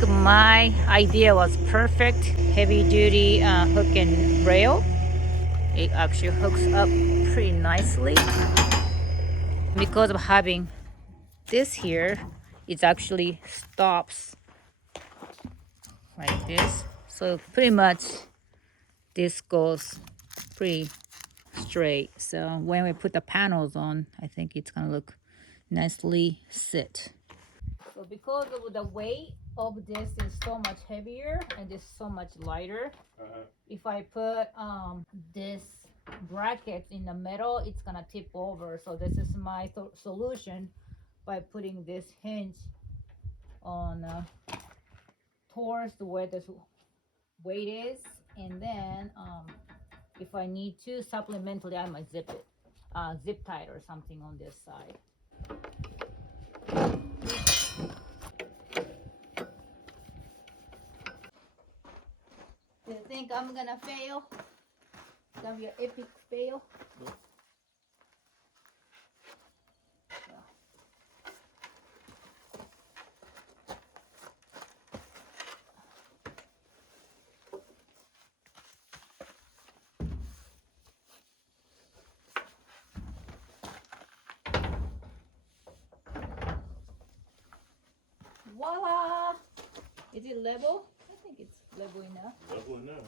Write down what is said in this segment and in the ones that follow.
think my idea was perfect. Heavy duty hook and rail. It actually hooks up pretty nicely. Because of having this here, it actually stops like this. So pretty much this goes pretty straight. So when we put the panels on, I think it's gonna look nicely sit. So because of the weight of this is so much heavier and this so much lighter, if I put this bracket in the middle, it's gonna tip over. So this is my solution by putting this hinge on towards where this weight is, and then if I need to supplementally, I might zip it, zip tie or something on this side. Do you think I'm gonna fail? It's gonna be an epic fail. Yeah. Voila! Is it level? I think it's level enough. Level enough.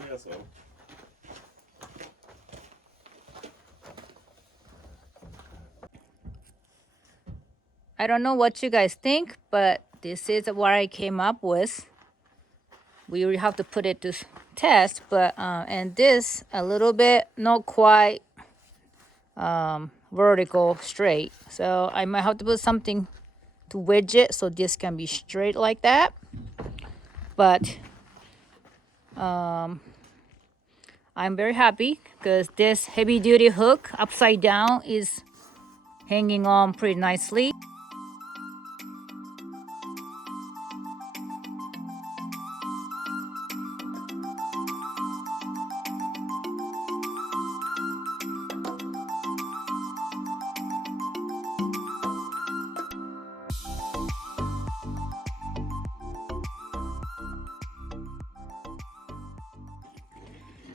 Yeah, so. I don't know what you guys think, but this is what I came up with. We will have to put it to test, but and this a little bit not quite vertical straight. So I might have to put something to wedge it so this can be straight like that. But I'm very happy because this heavy duty hook upside down is hanging on pretty nicely.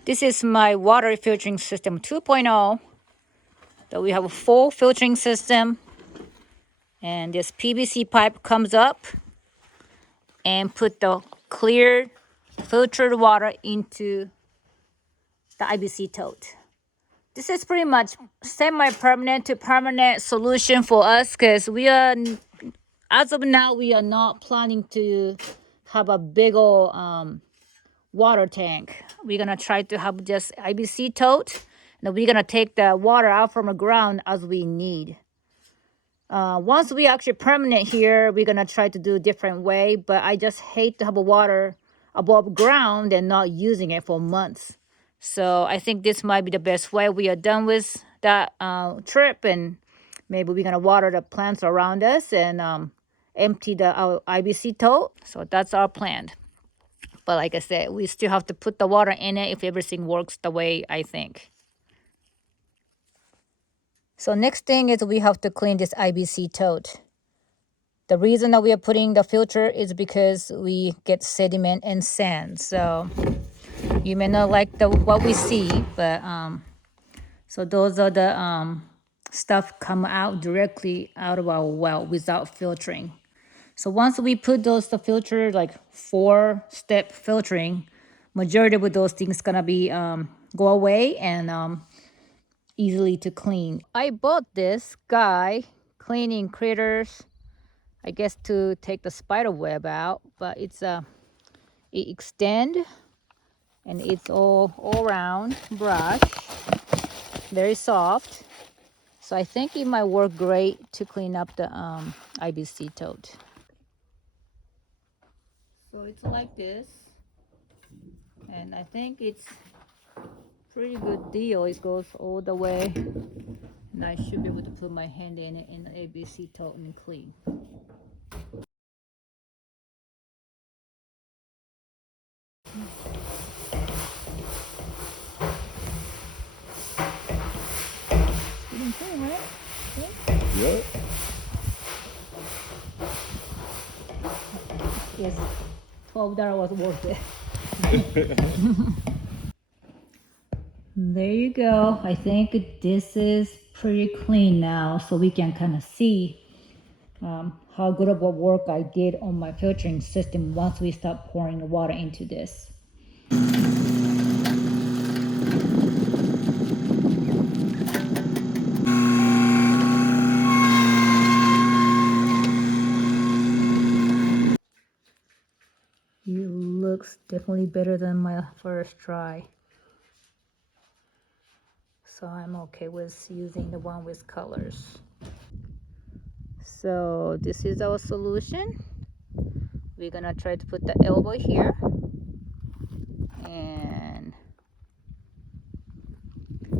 This is my water filtering system 2.0. So we have a full filtering system, and this PVC pipe comes up and put the clear filtered water into the IBC Tote. This is pretty much semi-permanent to permanent solution for us because we are, as of now, we are not planning to have a big old water tank. We're gonna try to have just IBC Tote, and we're gonna take the water out from the ground as we need. Once we actually permanent here, we're gonna try to do a different way, but I just hate to have a water above ground and not using it for months. So I think this might be the best way. We are done with that trip, and maybe we're gonna water the plants around us and empty the IBC Tote. So that's our plan. But like I said, we still have to put the water in it if everything works the way I think. So next thing is we have to clean this IBC Tote. The reason that we are putting the filter is because we get sediment and sand. So you may not like what we see, but so those are the stuff come out directly out of our well without filtering. So once we put those the filter, like 4-step filtering, majority of those things gonna be go away and easily to clean. I bought this guy cleaning critters, I guess to take the spider web out, but it's it extend and it's all round brush, very soft. So I think it might work great to clean up the IBC Tote. So it's like this, and I think it's pretty good deal. It goes all the way, and I should be able to put my hand in it in the IBC Tote and clean. Getting clean, right? Yep. is $12 was worth it. There you go. I think this is pretty clean now, so we can kind of see how good of a work I did on my filtering system once we start pouring water into this. It looks definitely better than my first try. So I'm okay with using the one with colors. So this is our solution. We're gonna try to put the elbow here and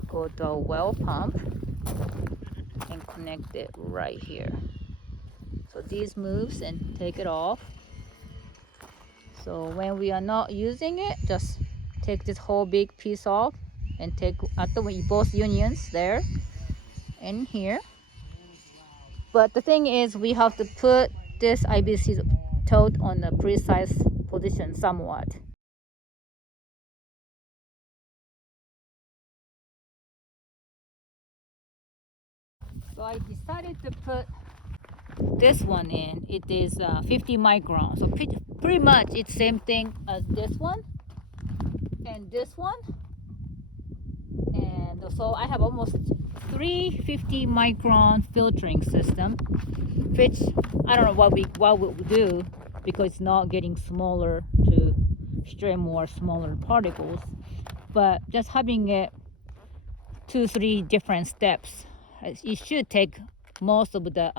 go to a well pump and connect it right here. So these moves and take it off. So when we are not using it, just take this whole big piece off and take at the both unions there and here. But the thing is, we have to put this IBC tote on a precise position somewhat. So I decided to put this one in. It is 50 microns. So pretty much it's same thing as this one and this one. And so I have almost 350 micron filtering system, which I don't know what we do, because it's not getting smaller to stray more smaller particles, but just having it 2-3 different steps, it should take most of the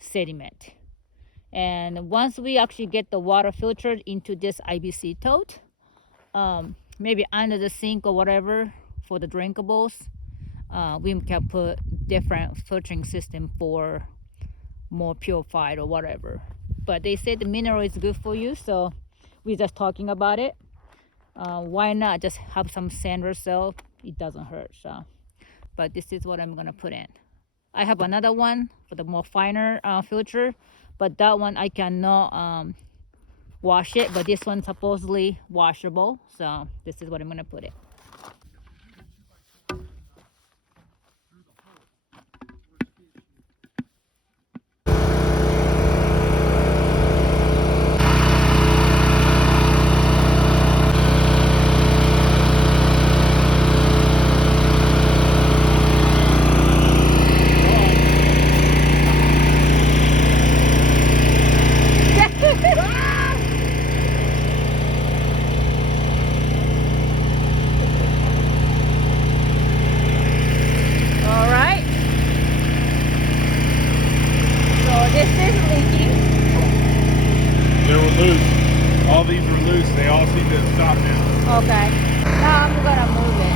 sediment. And once we actually get the water filtered into this IBC tote, maybe under the sink or whatever for the drinkables, we can put different filtering system for more purified or whatever. But they say the mineral is good for you, so we're just talking about it. Why not just have some sand or so? It doesn't hurt. So, but this is what I'm gonna put in. I have another one for the more finer filter, but that one I cannot wash it. But this one's supposedly washable, so this is what I'm gonna put it. All right. So this is leaking. They were loose. All these were loose. They all seem to have stopped now. Okay. Now I'm gonna move it.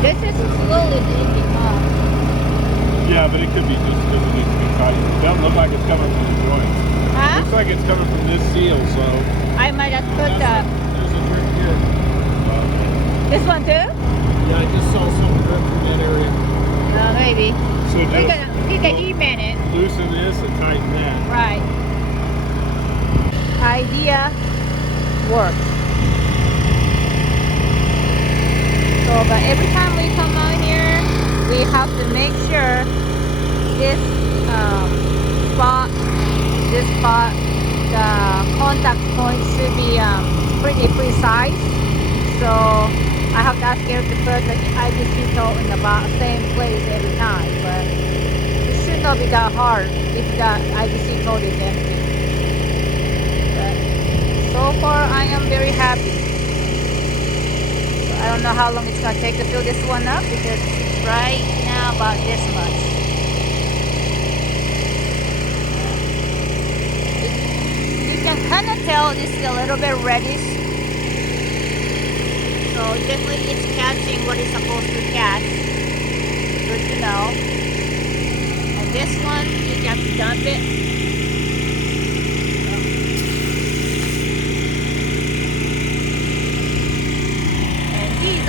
This is slowly leaking off. Yeah, but it could be just because it needs to be tight. It doesn't look like it's coming from the joint. Huh? Looks like it's coming from this seal, so. I might have put the There's a drip here. this one too. Yeah, I just saw some drip from that area. Maybe. So We can e-man it. loosen this and tighten that. Right. Idea works. So, but every time we come out here, we have to make sure this spot, the contact point should be pretty precise. So I have to ask her to put the IBC tote in about the same place every time. But it should not be that hard if the IBC tote is empty. But so So far, I am very happy. So I don't know how long it's gonna take to fill this one up because it's right now about this much. You can kind of tell this is a little bit reddish. So definitely it's catching what it's supposed to catch. Good to know. And this one, you have to dump it.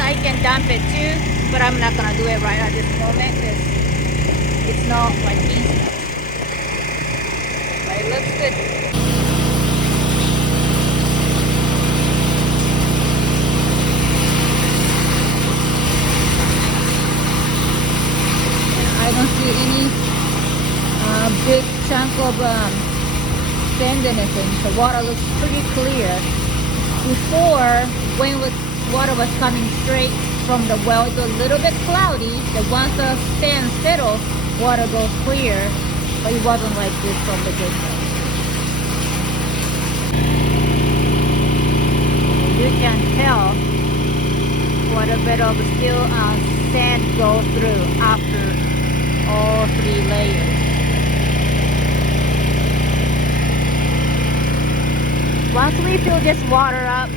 I can dump it too, but I'm not gonna do it right at this moment because it's not like instant. But it looks good. I don't see any big chunk of sand in anything. The water looks pretty clear. Before, when water was coming straight from the well, it's a little bit cloudy. But once the sand settles, water goes clear. But it wasn't like this from the get-go. You can tell quite a bit of still sand goes through after all 3 layers. Once we fill this water up,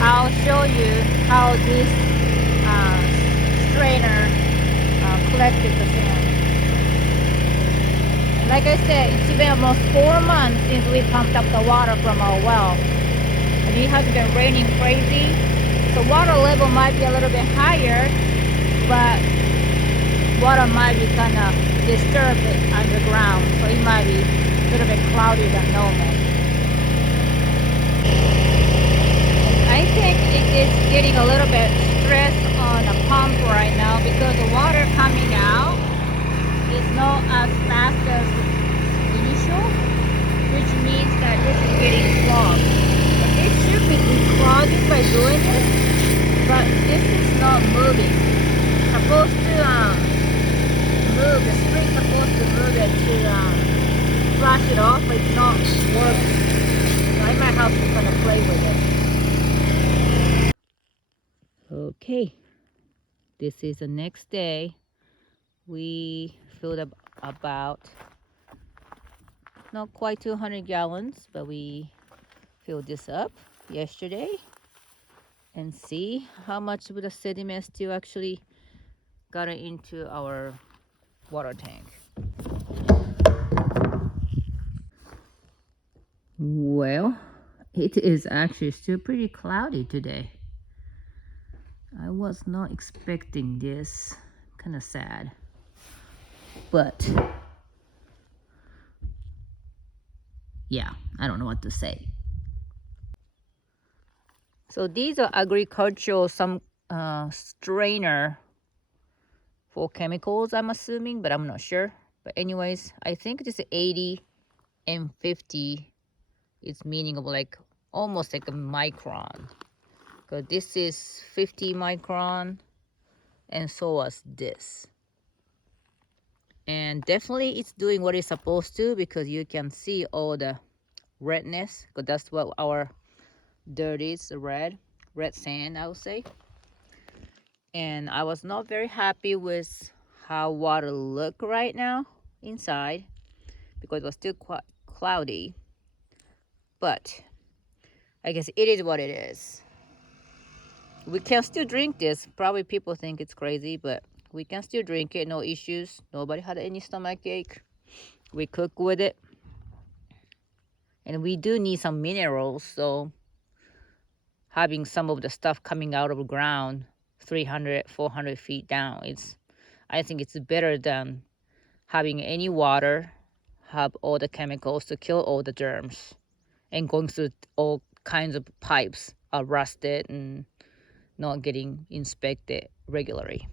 I'll show you how this strainer collected the sand. Like I said, it's been almost 4 months since we pumped up the water from our well. And it has been raining crazy. So water level might be a little bit higher, but water might be kind of disturbed underground. So it might be a little bit cloudier than normal. I think it is getting a little bit stressed on the pump right now because the water coming out is not as fast as initial, which means that this is getting clogged. It should be declogging by doing this, but this is not moving. It's supposed to move, the spring's supposed to move it to flush it off, but it's not working. So I might have to kind of play with it. Okay, this is the next day. We filled up about not quite 200 gallons, but we filled this up yesterday and see how much of the sediment still actually got into our water tank. Well, it is actually still pretty cloudy today. I was not expecting this. Kind of sad. But yeah, I don't know what to say. So these are agricultural, some strainer for chemicals, I'm assuming, but I'm not sure. But anyways, I think this 80 and 50 is meaning of like almost like a micron. Because this is 50 micron and so was this. And definitely it's doing what it's supposed to because you can see all the redness, because that's what our dirt is, the red sand, I would say. And I was not very happy with how water looked right now inside because it was still quite cloudy. But I guess it is what it is. We can still drink this. Probably people think it's crazy, but we can still drink it, no issues. Nobody had any stomach ache. We cook with it. And we do need some minerals, so having some of the stuff coming out of the ground 300, 400 feet down, I think it's better than having any water, have all the chemicals to kill all the germs, and going through all kinds of pipes are rusted and not getting inspected regularly.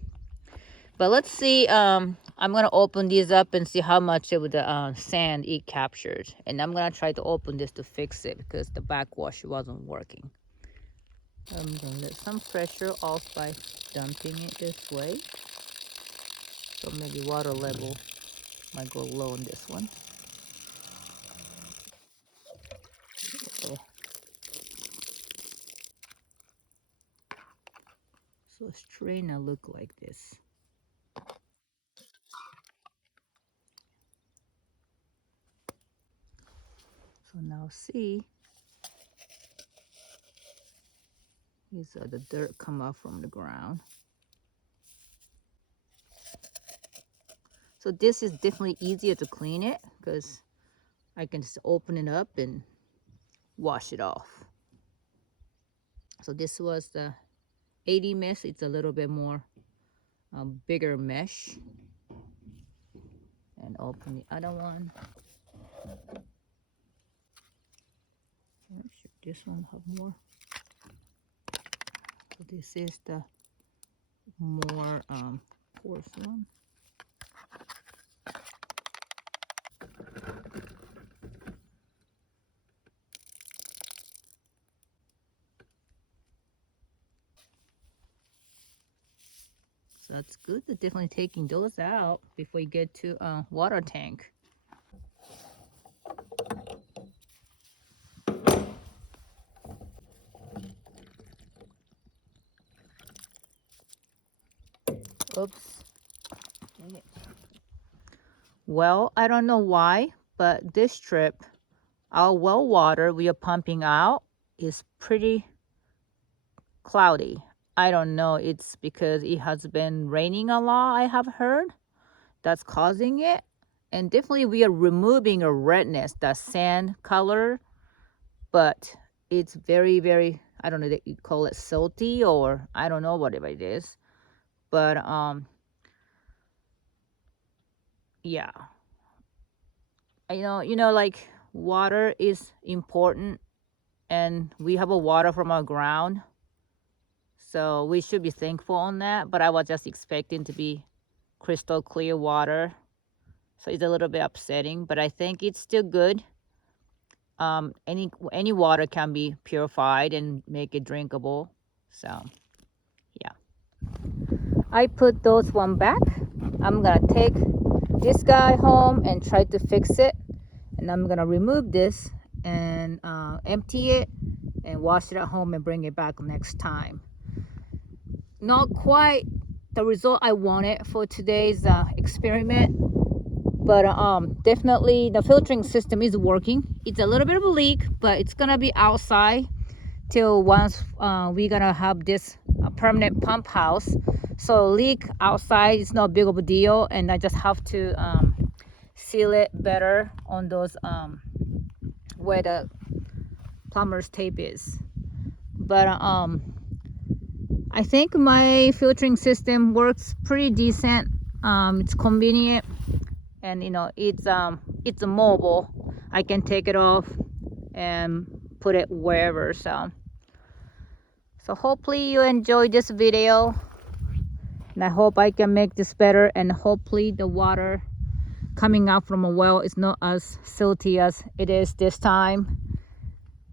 But let's see, I'm gonna open these up and see how much of the sand it captured, and I'm gonna try to open this to fix it because the backwash wasn't working. I'm gonna let some pressure off by dumping it this way, so maybe water level might go low on this one. Okay. strainer look like this. So now see, is the dirt come up from the ground. So this is definitely easier to clean it because I can just open it up and wash it off. So this was the 80 mesh. It's a little bit more bigger mesh. And open the other one. This one have more. So this is the more coarse one. So that's good. They're definitely taking those out before you get to water tank. Oops. Dang it. Well, I don't know why, but this trip, our well water we are pumping out is pretty cloudy. I don't know, it's because it has been raining a lot, I have heard. That's causing it. And definitely we are removing a redness, the sand color, but it's very, very, I don't know that you call it salty or I don't know whatever it is. But yeah. You know, like water is important and we have a water from our ground. So we should be thankful on that. But I was just expecting to be crystal clear water. So it's a little bit upsetting, but I think it's still good. Any water can be purified and make it drinkable. So yeah. I put those one back. I'm gonna take this guy home and try to fix it. And I'm gonna remove this and empty it and wash it at home and bring it back next time. Not quite the result I wanted for today's experiment, but definitely the filtering system is working. It's a little bit of a leak, but it's gonna be outside till once we're gonna have this permanent pump house. So leak outside is not big of a deal, and I just have to seal it better on those where the plumber's tape is. But I think my filtering system works pretty decent. It's convenient, and you know it's mobile. I can take it off and put it wherever. So hopefully you enjoyed this video, and I hope I can make this better, and hopefully the water coming out from a well is not as silty as it is this time,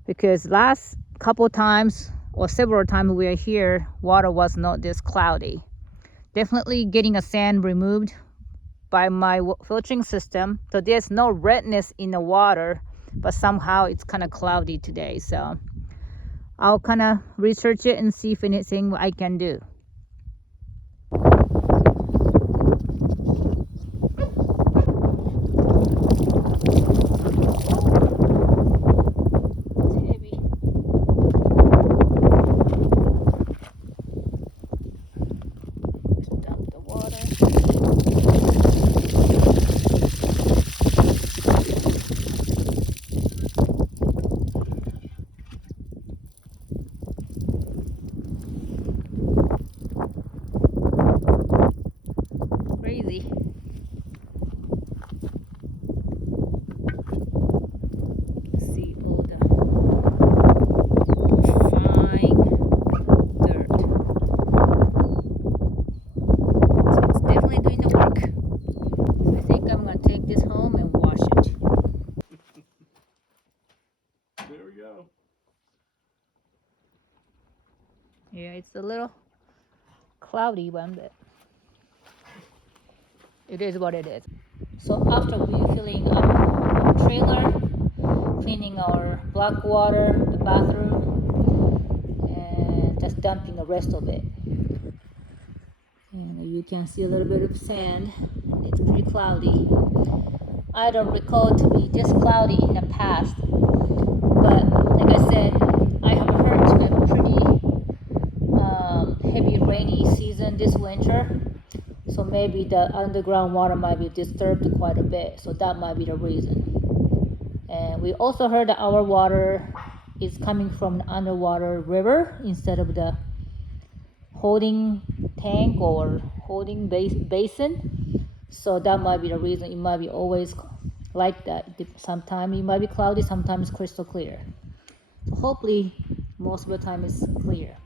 because last couple times or several times we are here, water was not this cloudy. Definitely getting a sand removed by my filtering system, so there's no redness in the water, but somehow it's kind of cloudy today. So I'll kind of research it and see if anything I can do. Crazy. See all the fine dirt. So it's definitely doing the work. So I think I'm gonna take this home and wash it. There we go. Yeah, it's a little cloudy one, but it is what it is. So after we filling up our trailer, cleaning our black water, the bathroom, and just dumping the rest of it. you can see a little bit of sand. It's pretty cloudy. I don't recall to be this cloudy in the past, but like I said, I have heard a pretty heavy rainy season this winter, so maybe the underground water might be disturbed quite a bit, so that might be the reason. And we also heard that our water is coming from an underwater river instead of the holding tank or holding basin, so that might be the reason. It might be always like that. Sometimes it might be cloudy, sometimes crystal clear. So hopefully most of the time it's clear.